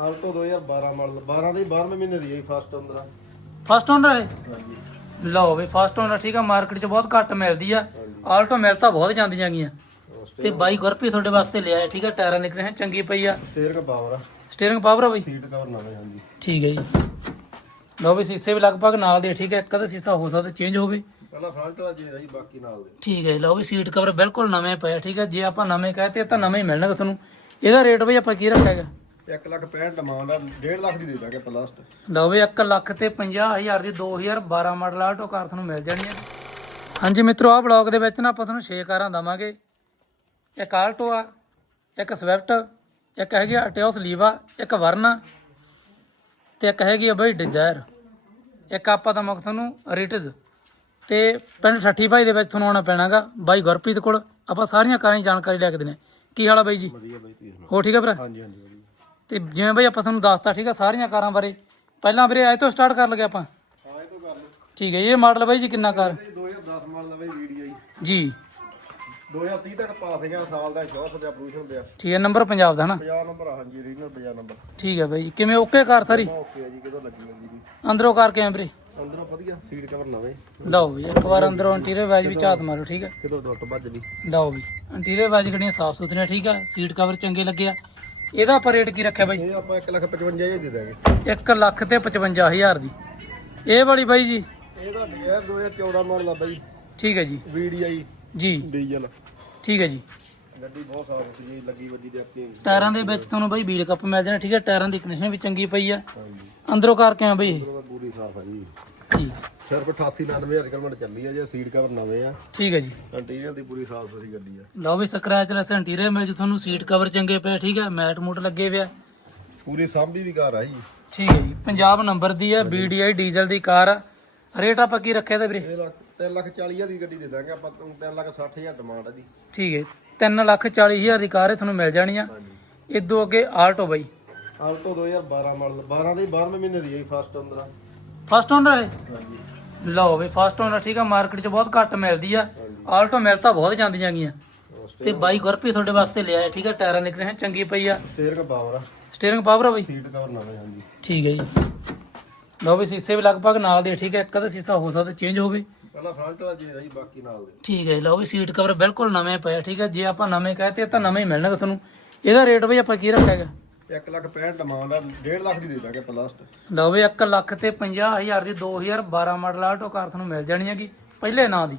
Alto 2012 model 12 ਦੀ 12ਵੇਂ ਮਹੀਨੇ ਦੀ ਹੈ ਫਸਟ ਅੰਦਰ ਫਸਟ ਓਨਰ ਹੈ? ਹਾਂਜੀ। ਲਓ ਵੀ ਫਸਟ ਓਨਰ ਠੀਕ ਆ ਮਾਰਕੀਟ 'ਚ ਬਹੁਤ ਘੱਟ ਮਿਲਦੀ ਆ। ਆਲਟੋ ਮਿਲ ਤਾਂ ਬਹੁਤ ਜਾਂਦੀਆਂ ਗੀਆਂ। ਤੇ ਬਾਈ ਗੁਰਪ੍ਰੀਤ ਤੁਹਾਡੇ ਵਾਸਤੇ ਲਿਆ ਹੈ ਠੀਕ ਆ ਟਾਇਰਾਂ ਨਿਕਲੇ ਹੈ ਚੰਗੀ ਪਈ ਆ। ਸਟੇਅਰਿੰਗ ਪਾਵਰ ਆ। ਸਟੀਅਰਿੰਗ ਪਾਵਰ ਆ ਬਾਈ? ਸੀਟ ਕਵਰ ਨਵੇਂ ਹਾਂਜੀ। ਠੀਕ ਹੈ ਜੀ। ਲਓ ਵੀ ਸੀਸੇ ਵੀ ਲਗਭਗ ਨਾਲ ਦੇ ਠੀਕ ਹੈ ਇੱਕ ਅੱਧਾ ਸੀਸਾ ਹੋ ਸਕਦਾ ਚੇਂਜ ਹੋਵੇ। ਪਹਿਲਾਂ ਫਰੰਟ ਵਾਲਾ ਜੀ ਰਹੀ ਬਾਕੀ ਨਾਲ ਦੇ। ਠੀਕ ਹੈ ਜੀ, ਲਓ ਵੀ ਸੀਟ ਕਵਰ ਬਿਲਕੁਲ ਨਵੇਂ ਪਏ ਆ, ਠੀਕ ਹੈ ਜੇ ਆਪਾਂ ਨਵੇਂ ਕਹਤੇ ਤਾਂ ਨਵੇਂ ਹੀ ਮਿਲਣਗੇ ਤੁਹਾਨੂੰ। ਇਹਦਾ ਰੇਟ ਬਈ ਆਪਾਂ ਕੀ ਰੱਖਿਆਗਾ 1 ਲੱਖ 65 ਡਿਮਾਂਡ ਆ 1.5 ਲੱਖ ਦੀ ਦੇ ਦਾਂਗੇ ਪਲਸਟ ਲਓ ਵੀ 1 ਲੱਖ ਤੇ 50000 ਦੀ 2012 ਮਾਡਲ ਆਟੋ ਕਾਰ ਤੁਹਾਨੂੰ ਮਿਲ ਜਾਣੀ ਹੈ ਹਾਂਜੀ ਮਿੱਤਰੋ ਆਹ ਬਲੌਗ ਦੇ ਵਿੱਚ ਨਾ ਆਪਾਂ ਤੁਹਾਨੂੰ 6 ਕਾਰਾਂ ਦਵਾਂਗੇ। ਇੱਕ ਆਲਟੋ ਆ ਇੱਕ ਸਵਿਫਟ ਇੱਕ ਹੈਗੀ ਆ ਅਟਿਓਸ ਲੀਵਾ ਇੱਕ ਵਰਨਾ ਤੇ ਇੱਕ ਹੈਗੀ ਆ ਬਈ ਡਿਜ਼ਾਇਰ ਇੱਕ ਆਪਾਂ ਮੁਕ ਤੁਹਾਨੂੰ ਰਿਟਜ਼ ਤੇ ਪਿੰਡ ਠੱਠੀ ਭਾਈ ਦੇ ਵਿੱਚ ਤੁਹਾਨੂੰ ਆਉਣਾ ਪੈਣਾਗਾ ਬਾਈ ਗੁਰਪ੍ਰੀਤ ਕੋਲ। ਆਪਾਂ ਸਾਰੀਆਂ ਕਾਰਾਂ ਦੀ ਜਾਣਕਾਰੀ ਲੈ ਕੇ ਹਾਂ। ਕੀ ਹਾਲ ਆ ਬਾਈ ਜੀ? ਵਧੀਆ ਬਾਈ ਤੁਸੀਂ ਸੁਣਾਓ ਹੋ ਠੀਕ ਆ ਭਰਾ? ਹਾਂਜੀ ਹਾਂਜੀ ਤੇ ਜਿਵੇਂ ਬਈ ਆਪਾਂ ਤੁਹਾਨੂੰ ਦੱਸਤਾ ਠੀਕ ਆ ਸਾਰੀਆਂ ਕਾਰਾਂ ਬਾਰੇ। ਪਹਿਲਾਂ ਵੀਰੇ ਅੱਜ ਤੋਂ ਸਟਾਰਟ ਕਰ ਲਗੇ ਆਪਾਂ। ਹਾਂ ਇਹ ਤੋਂ ਕਰ ਲਓ। ਠੀਕ ਹੈ ਇਹ ਮਾਡਲ ਬਾਈ ਜੀ ਕਿੰਨਾ ਕਾਰ? ਇਹ 2010 ਮਾਡਲ ਦਾ ਬਾਈ ਵੀਡੀਓ ਜੀ। ਜੀ। 2030 ਤੱਕ ਪਾਸ ਹੈਗਾ ਸਾਲ ਦਾ ਜੋਬ ਦਾ ਅਪਰੂਵਲ ਦੇ ਆ। ਠੀਕ ਹੈ ਨੰਬਰ ਪੰਜਾਬ ਦਾ ਹਨਾ? 50 ਨੰਬਰ ਹਾਂਜੀ ਰੀਜਨਲ 50 ਨੰਬਰ ਠੀਕ ਹੈ ਬਾਈ ਜੀ। ਕਿਵੇਂ ਓਕੇ ਕਾਰ ਸਾਰੀ? ਓਕੇ ਜੀ ਕਿਦੋਂ ਲੱਗੀ ਹੋਈ ਜੀ। ਅੰਦਰੋਂ ਕਾਰ ਕਿਵੇਂ ਵੀਰੇ? ਅੰਦਰੋਂ ਵਧੀਆ ਸੀਟ ਕਵਰ ਨਵੇਂ। ਲਓ ਵੀ ਇੱਕ ਵਾਰ ਅੰਦਰੋਂ ਇੰਟੀਰੀਅਰ ਵਾਈਜ਼ ਵੀ ਝਾਤ ਮਾਰੋ ਠੀਕ ਹੈ। ਕਿਦੋਂ ਡੁੱਟ ਭੱਜ ਲਈ ਲਓ ਵੀ ਇੰਟੀਰੀਅਰ ਵਾਈਜ਼ ਗੱਡੀਆਂ ਸਾਫ਼ ਸੁਥਰੀਆਂ ਠੀਕ ਆ। ਸੀਟ ਕਵਰ ਚੰਗੇ ਲੱਗੇ ਆ। ਇਹਦਾ ਆਪਾਂ ਰੇਟ ਕੀ ਰੱਖਿਆ ਬਾਈ? ਇਹ ਆਪਾਂ 1 ਲੱਖ 55 ਦੇ ਦਾਂਗੇ। 1 ਲੱਖ ਤੇ 55000 ਦੀ। ਇਹ ਵਾਲੀ ਬਾਈ ਜੀ? ਇਹਦਾ ਡਿਜ਼ਾਇਰ 2014 ਮਾਡਲ ਆ ਬਾਈ। ਠੀਕ ਹੈ ਜੀ। ਵੀਡੀਆਈ ਜੀ। ਡੀਜ਼ਲ ਠੀਕ ਹੈ ਜੀ। ਗੱਡੀ ਬਹੁਤ ਸਾਫ਼ ਸੀ ਲੱਗੀ ਵੱਡੀ ਦੇ ਆਪਣੀ ਟਾਇਰਾਂ ਦੇ ਵਿੱਚ ਤੁਹਾਨੂੰ ਬਾਈ ਵੀਲ ਕੱਪ ਮਿਲ ਜਾਣਾ ਠੀਕ ਹੈ? ਟਾਇਰਾਂ ਦੀ ਕੰਡੀਸ਼ਨ ਵੀ ਚੰਗੀ ਪਈ ਆ। ਹਾਂਜੀ। ਅੰਦਰੋਂ ਕਾਰ ਕਿਵੇਂ ਬਾਈ ਇਹ? ਪੂਰੀ ਸਾਫ਼ ਆ ਜੀ। ਠੀਕ। ਸਿਰਫ 88 99000 ਕਿਲੋਮੀਟਰ ਚੱਲੀ ਆ ਜੇ ਸੀਟ ਕਵਰ ਨਵੇਂ ਆ। ਠੀਕ ਹੈ ਜੀ। ਇੰਟੀਰੀਅਰ ਦੀ ਪੂਰੀ ਸਾਫ਼ ਸੁਥਰੀ ਗੱਡੀ ਆ। ਲਓ ਵੀ ਸਕ੍ਰੈਚ ਲੈਸ ਇੰਟੀਰੀਅਰ ਮਿਲ ਜੂ ਤੁਹਾਨੂੰ ਸੀਟ ਕਵਰ ਚੰਗੇ ਪਏ ਠੀਕ ਹੈ ਮੈਟ ਮੂਟ ਲੱਗੇ ਪਿਆ ਪੂਰੀ ਸਾਂਭੀ ਵੀ ਕਾਰ ਆ ਜੀ। ਠੀਕ ਹੈ ਜੀ ਪੰਜਾਬ ਨੰਬਰ ਦੀ ਹੈ BDI ਡੀਜ਼ਲ ਦੀ ਕਾਰ ਆ। ਰੇਟ ਆਪਾਂ ਕੀ ਰੱਖਿਆ ਤੇ ਵੀਰੇ? ਇਹ ਲੱਖ 3 ਲੱਖ 40 ਹਜ਼ਾਰ ਦੀ ਗੱਡੀ ਦੇ ਦਾਂਗੇ ਆਪਾਂ ਤੁਹਾਨੂੰ 3 ਲੱਖ 60 ਹਜ਼ਾਰ ਡਿਮਾਂਡ ਆ ਦੀ ਠੀਕ ਹੈ 3 ਲੱਖ 40 ਹਜ਼ਾਰ ਦੀ ਕਾਰ ਹੈ ਤੁਹਾਨੂੰ ਮਿਲ ਜਾਣੀ ਆ। ਇਦੋਂ ਅੱਗੇ ਆਲਟੋ ਬਾਈ। ਆਲਟੋ 2012 ਮਾਡਲ 12 ਦੀ 12ਵੇਂ ਮਹੀਨੇ ਦੀ ਹੈ ਫਸਟ ਅੰਦਰ ਫਸਟ ਓਨਰ ਹੈ? ਹਾਂਜੀ ਲਓ ਵੀ ਫਸਟ ਓਨਰ ਠੀਕ ਆ ਮਾਰਕੀਟ 'ਚ ਬਹੁਤ ਘੱਟ ਮਿਲਦੀ ਆ। ਆਲਟੋ ਮਿਲ ਤਾਂ ਬਹੁਤ ਜਾਂਦੀਆਂ ਗੀਆਂ। ਤੇ ਬਾਈ ਗੁਰਪ੍ਰੀਤ ਤੁਹਾਡੇ ਵਾਸਤੇ ਲਿਆ ਹੈ ਠੀਕ ਆ ਟਾਇਰਾਂ ਨਿਕਲੇ ਹੈ ਚੰਗੀ ਪਈ ਆ। ਸਟੇਅਰਿੰਗ ਪਾਵਰ ਆ। ਸਟੀਅਰਿੰਗ ਪਾਵਰ ਆ ਬਾਈ? ਸੀਟ ਕਵਰ ਨਵੇਂ ਹਾਂਜੀ। ਠੀਕ ਹੈ ਜੀ। ਲਓ ਵੀ ਸੀਸੇ ਵੀ ਲਗਭਗ ਨਾਲ ਦੇ ਠੀਕ ਹੈ ਇੱਕ ਅੱਧਾ ਸੀਸਾ ਹੋ ਸਕਦਾ ਚੇਂਜ ਹੋਵੇ। ਪਹਿਲਾਂ ਫਰੰਟ ਵਾਲਾ ਜੀ ਰਹੀ ਬਾਕੀ ਨਾਲ ਦੇ। ਠੀਕ ਹੈ ਲਓ ਵੀ ਸੀਟ ਕਵਰ ਬਿਲਕੁਲ ਨਵੇਂ ਪਏ ਆ, ਠੀਕ ਹੈ ਜੇ ਆਪਾਂ ਨਵੇਂ ਕਹਤੇ ਤਾਂ ਨਵੇਂ ਹੀ ਮਿਲਣਗੇ ਤੁਹਾਨੂੰ। ਇਹਦਾ ਰੇਟ ਬਈ ਆਪਾਂ ਕੀ ਰੱਖਿਆਗਾ 1 ਲੱਖ 65 ਡਿਮਾਂਡ ਆ 1.5 ਲੱਖ ਦੀ ਦੇ ਦਾਂਗੇ ਲਓ ਵੀ 1 ਲੱਖ ਤੇ 50000 ਦੀ 2012 ਮਾਡਲ ਆਟੋ ਕਾਰ ਤੁਹਾਨੂੰ ਮਿਲ ਜਾਣੀ ਹੈਗੀ ਪਹਿਲੇ ਨਾਂ ਦੀ।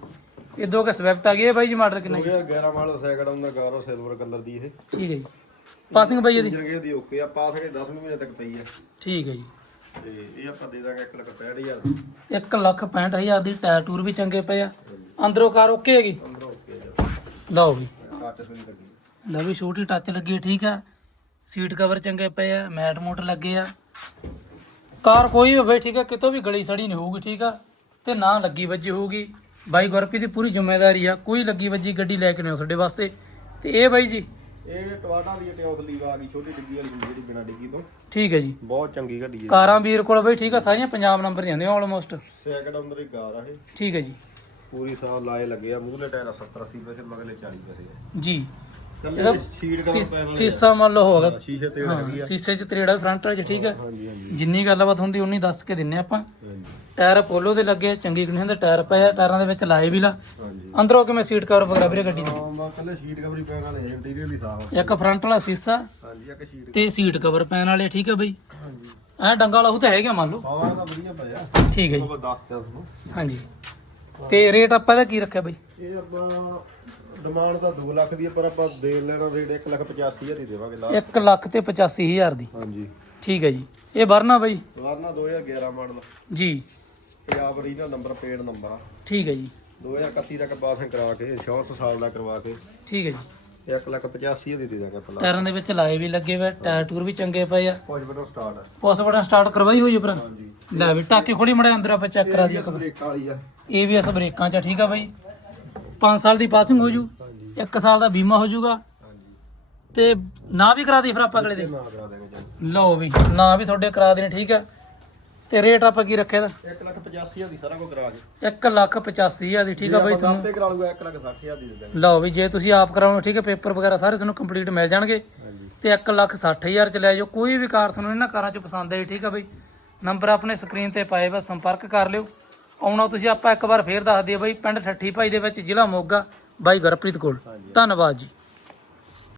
ਇਦੋਂ ਕਿ ਸਵਿਫਟ ਆ ਗਈ ਹੈ ਬਾਈ ਜੀ ਮਾਡਲ ਕਿੰਨਾ ਜੀ? 2011 ਮਾਡਲ ਸੈਕਿੰਡ ਹੁੰਦਾ ਗਾਰੋ ਸਿਲਵਰ ਕਲਰ ਦੀ ਇਹ। ਠੀਕ ਹੈ ਜੀ। ਪਾਸਿੰਗ ਬਾਈ ਇਹਦੀ? ਜਰਗੇ ਦੀ ਓਕੇ ਆ ਪਾਸ ਕੇ 10ਵੇਂ ਮਹੀਨੇ ਤੱਕ ਪਈ ਆ ਠੀਕ ਹੈ ਜੀ। ਤੇ ਇਹ ਆਪਾਂ ਦੇ ਦਾਂਗੇ 1 ਲੱਖ 65000 ਦੀ 1 ਲੱਖ 65000 ਦੀ ਟਾਇਰ ਟੂਰ ਵੀ ਚੰਗੇ ਪਏ ਆ। ਅੰਦਰੋਂ ਕਾਰ ਓਕੇ ਹੈਗੀ? ਅੰਦਰੋਂ ਓਕੇ ਲਓ ਵੀ। ਲੱਗੀ ਲਓ ਵੀ ਛੋਟੀ ਟੱਚ ਲੱਗੀ ਹੈ, ਠੀਕ ਆ ਸੀਟ ਕਵਰ ਚੰਗੇ ਪਏ ਆ ਮੈਟ ਮੂਟ ਲੱਗੇ ਆ। ਕਾਰ ਕੋਈ ਵੀ ਹੋਵੇ ਠੀਕ ਆ ਕਿਤੋਂ ਵੀ ਗਲੀ ਸੜੀ ਨਹੀਂ ਹੋਊਗੀ ਠੀਕ ਆ। ਤੇ ਨਾ ਲੱਗੀ ਵੱਜੀ ਹੋਊਗੀ। ਬਾਈ ਗੁਰਪ੍ਰੀਤ ਦੀ ਪੂਰੀ ਜ਼ਿੰਮੇਵਾਰੀ ਆ ਕੋਈ ਲੱਗੀ ਵੱਜੀ ਗੱਡੀ ਲੈ ਕੇ ਨਹੀਂ ਤੁਹਾਡੇ ਵਾਸਤੇ। ਤੇ ਇਹ ਬਾਈ ਜੀ? ਇਹ ਟਵਾਟਾ ਦੀ ਟਿਓਸ ਲੀਵ ਆ ਗਈ ਛੋਟੀ ਡਿੱਗੀ ਵਾਲੀ ਜਿਹੜੀ ਬਿਨਾ ਡਿੱਗੀ ਤੋਂ। ਠੀਕ ਹੈ ਜੀ। ਬਹੁਤ ਚੰਗੀ ਗੱਡੀ ਹੈ ਕਾਰਾਂ ਵੀਰ ਕੋਲ ਬਈ ਠੀਕ ਆ ਸਾਰੀਆਂ ਪੰਜਾਬ ਨੰਬਰ ਦੀਆਂ ਨੇ ਆਲਮੋਸਟ ਸੈਕਿੰਡ ਅੰਦਰ ਹੀ ਕਾਰ ਆ ਇਹ। ਠੀਕ ਹੈ ਜੀ। ਪੂਰੀ ਸਾਲ ਲਾਏ ਲੱਗੇ ਆ ਮੂਹਰੇ ਟਾਇਰ 70 80 ਪੈਸੇ ਮਗਲੇ 40 ਪੈਸੇ ਆ। ਜੀ। ਇਹਦਾ ਸੀ- ਵਾਲੇ ਸੀਸਾ ਮੰਨ ਲਓ ਹੋਗਾ ਸ਼ੀਸ਼ੇ ਤੇ ਆ। ਸੀਸੇ ਚ ਤਰੇੜਾ ਫਰੰਟ ਵਾਲੇ ਚ ਠੀਕ ਹਾਂਜੀ ਹਾਂਜੀ। ਜਿੰਨੀ ਗੱਲਬਾਤ ਹੁੰਦੀ ਉਨੀ ਦੱਸ ਕੇ ਦਿੰਨੇ ਆਪਾਂ। ਹਾਂਜੀ। ਟਾਇਰ ਅਪੋਲੋ ਦੇ ਲੱਗੇ ਆ, ਚੰਗੀ ਕੰਡੀਸ਼ਨ ਦੇ ਟਾਇਰ ਪਏ ਆ ਟਾਇਰਾਂ ਦੇ ਵਿੱਚ ਲਾਏ ਵੀ ਲਾ। ਹਾਂਜੀ। ਅੰਦਰੋਂ ਕਿਵੇਂ ਸੀਟ ਕਵਰ ਵਗੈਰਾ ਵੀਰੇ ਗੱਡੀ ਦੀ? ਹਾਂ ਮੈਂ ਕੱਲੇ ਸ਼ੀਟ ਕਵਰ ਹੀ ਪੈਣ ਵਾਲੇ ਇੰਟੀਰੀਅਰ ਵੀ ਸਾਫ਼ ਇੱਕ ਫਰੰਟ ਵਾਲਾ ਸੀਸਾ ਹਾਂਜੀ ਇੱਕ ਸ਼ੀਟ ਤੇ ਸੀਟ ਕਵਰ ਪੈਣ ਵਾਲੇ ਠੀਕ ਆ ਬਈ? ਹਾਂਜੀ। ਐ ਡੰਗਾ ਲਾਹੂ ਤਾਂ ਹੈਗਾ ਮੰਨ ਲਓ। ਹਾਂ ਤਾਂ ਵਧੀਆ ਪਿਆ। ਠੀਕ ਹੈ ਜੀ। ਉਹ ਦੱਸ ਤਾ ਤੁਹਾਨੂੰ। ਹਾਂਜੀ। ਤੇ ਰੇਟ ਆਪਾਂ ਦਾ ਕੀ ਰੱਖਿਆ ਬਈ? ਇਹ ਆਪਾਂ ਡਿਮਾਂਡ ਤਾਂ 2 ਲੱਖ ਦੀ ਹੈ ਪਰ ਆਪਾਂ ਦੇ ਲੈਣਾ ਰੇਟ 1 ਲੱਖ 85 ਹਜ਼ਾਰ ਹੀ ਦੇਵਾਂਗੇ ਲਾ 1 ਲੱਖ ਤੇ 85000 ਦੀ। ਹਾਂਜੀ। ਠੀਕ ਹੈ ਜੀ। ਇਹ ਵਰਨਾ ਬਈ? Verna 2011 model. ਜੀ। Punjab regional number paid number ਆ। ਠੀਕ ਹੈ ਜੀ। 2031 ਤੱਕ ਪਾਸਿੰਗ ਕਰਾ ਕੇ ਇੰਸ਼ੋਰੈਂਸ ਸਾਲ ਦਾ ਕਰਵਾ ਕੇ। ਠੀਕ ਹੈ ਜੀ। 1 ਲੱਖ 85 ਹਜ਼ਾਰ ਦੀ ਦੇ ਦਾਂਗੇ ਪਹਿਲਾਂ ਟਾਇਰਾਂ ਦੇ ਵਿੱਚ ਲਾਏ ਵੀ ਲੱਗੇ ਵੇ ਟਾਇਰ ਟੂਰ ਵੀ ਚੰਗੇ ਪਏ ਆ। Push button start push button start ਕਰਵਾਈ ਹੋਈ ਹੈ ਭਰਾ? ਹਾਂਜੀ। ਲੈ ਵੀ ਟਾਕੀ ਖੋਲੀ ਮੜਿਆ ਅੰਦਰ ਆਪਾਂ ਚੈੱਕ ਕਰਾ ਦਈਏ ਬ੍ਰੇਕ ਵਾਲੀ ਆ। ਏਬੀਐਸ ਬ੍ਰੇਕਾਂ ਚ ਠੀਕ ਆ ਬਾਈ? 5 ਸਾਲ ਦੀ ਪਾਸਿੰਗ ਹੋ ਜੂ 1 ਸਾਲ ਦਾ ਬੀਮਾ ਹੋ ਜੂਗਾ। ਤੇ ਨਾ ਵੀ ਕਰਾ ਦੀ ਫਿਰ ਆਪਾਂ ਅਗਲੇ ਦੇ। ਲਓ ਵੀ ਨਾ ਵੀ ਤੁਹਾਡੇ ਕਰਾ ਦੇਣੇ ਠੀਕ ਆ ਤੇ ਰੇਟ ਆਪਾਂ ਕੀ ਰੱਖਿਆ ਦਾ 1 ਲੱਖ 85 ਹਜ਼ਾਰ ਦੀ ਸਾਰਾ ਕੁਝ ਕਰਾ ਕੇ 1 ਲੱਖ 85000 ਦੀ ਠੀਕ ਆ ਬਾਈ ਤੁਹਾਨੂੰ। ਆਪੇ ਕਰਾ ਲੂਗਾ 1 ਲੱਖ 60 ਹਜ਼ਾਰ ਦੀ ਦੇ ਦਾਂਗੇ ਲਓ ਵੀ ਜੇ ਤੁਸੀਂ ਆਪ ਕਰਾਉਣਾ ਠੀਕ ਹੈ ਪੇਪਰ ਵਗੈਰਾ ਸਾਰੇ ਤੁਹਾਨੂੰ ਕੰਪਲੀਟ ਮਿਲ ਜਾਣਗੇ। ਤੇ 160000 ਚ ਲੈ ਜਾਓ। ਕੋਈ ਵੀ ਕਾਰ ਤੁਹਾਨੂੰ ਇਹਨਾਂ ਕਾਰਾਂ ਚ ਪਸੰਦ ਆਈ ਠੀਕ ਆ ਬਈ। ਨੰਬਰ ਆਪਣੇ ਸਕਰੀਨ ਤੇ ਪਾਏ ਵਾ ਸੰਪਰਕ ਕਰ ਲਿਓ। ਆਉਣਾ ਤੁਸੀਂ ਆਪਾਂ ਇੱਕ ਵਾਰ ਫੇਰ ਦੱਸ ਦਈਏ ਬਈ ਪਿੰਡ ਠੱਠੀ ਭਾਈ ਦੇ ਵਿੱਚ ਜ਼ਿਲ੍ਹਾ ਮੋਗਾ ਬਾਈ ਗੁਰਪ੍ਰੀਤ ਕੋਲ। ਧੰਨਵਾਦ ਜੀ।